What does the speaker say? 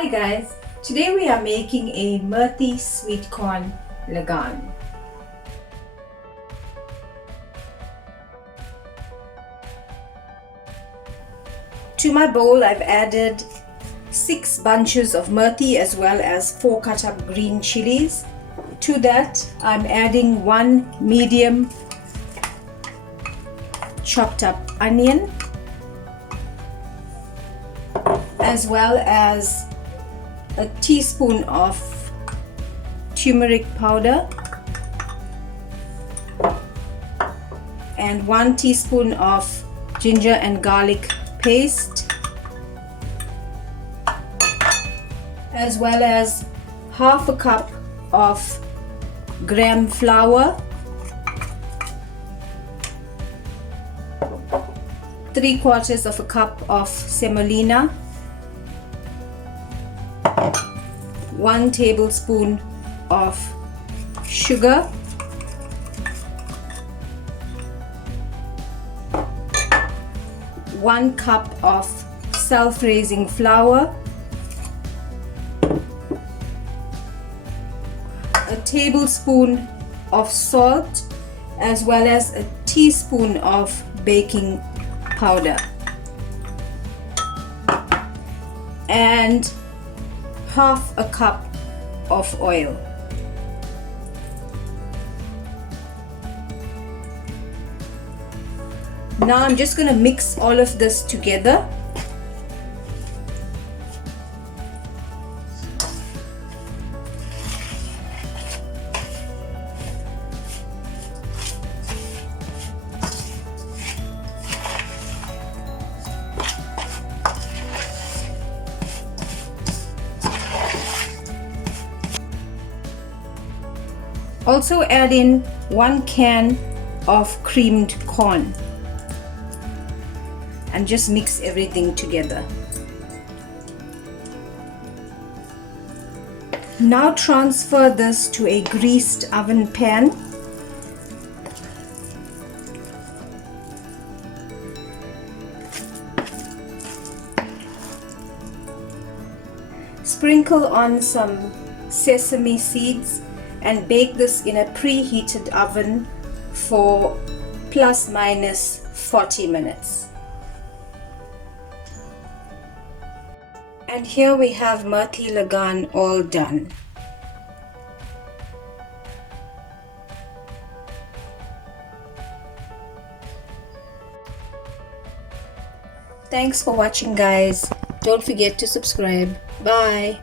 Hi guys, today we are making a Methi Sweetcorn Lagan. To my bowl I've added 6 bunches of Methi as well as 4 cut up green chilies. To that I'm adding 1 medium chopped up onion as well as a teaspoon of turmeric powder and 1 teaspoon of ginger and garlic paste, as well as half a cup of gram flour, 3/4 of a cup of semolina, 1 tablespoon of sugar, 1 cup of self-raising flour, a tablespoon of salt, as well as a teaspoon of baking powder, and half a cup of oil. Now I'm just going to mix all of this together. Also add in 1 can of creamed corn and just mix everything together. Now transfer this to a greased oven pan. Sprinkle on some sesame seeds and bake this in a preheated oven for plus minus 40 minutes. And here we have Methi Lagan all done. Thanks for watching guys. Don't forget to subscribe. Bye.